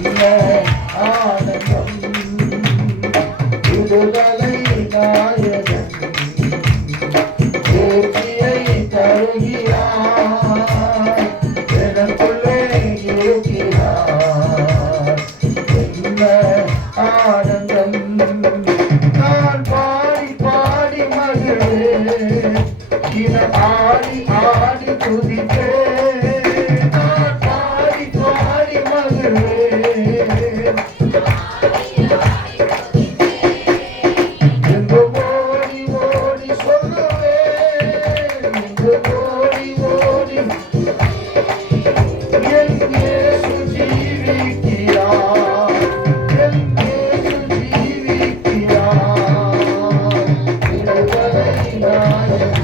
என்ன ஆனந்தம் விடுதலை நாயகன் தேர்ச்சியை தருகிறார் எனக்குள்ளே இருக்கிறார் என்ன ஆனந்தம் நான் பாடி பாடி மகிழ்வேன் ஆடி ஆடி துதிப்பேன் நான் பாடி பாடி மகிழ்வேன் என்று ஓடி ஓடி சொல்லுவேன் என்று ஓடி ஓடி என் இயேசு ஜீவிக்கிறார் என் இயேசு ஜீவிக்கிறார் விடுதலை நாயகன்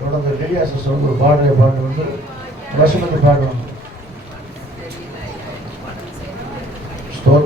தொடர்ந்து ஒரு பாடலை பாடு வந்து வசனத்தை பாடு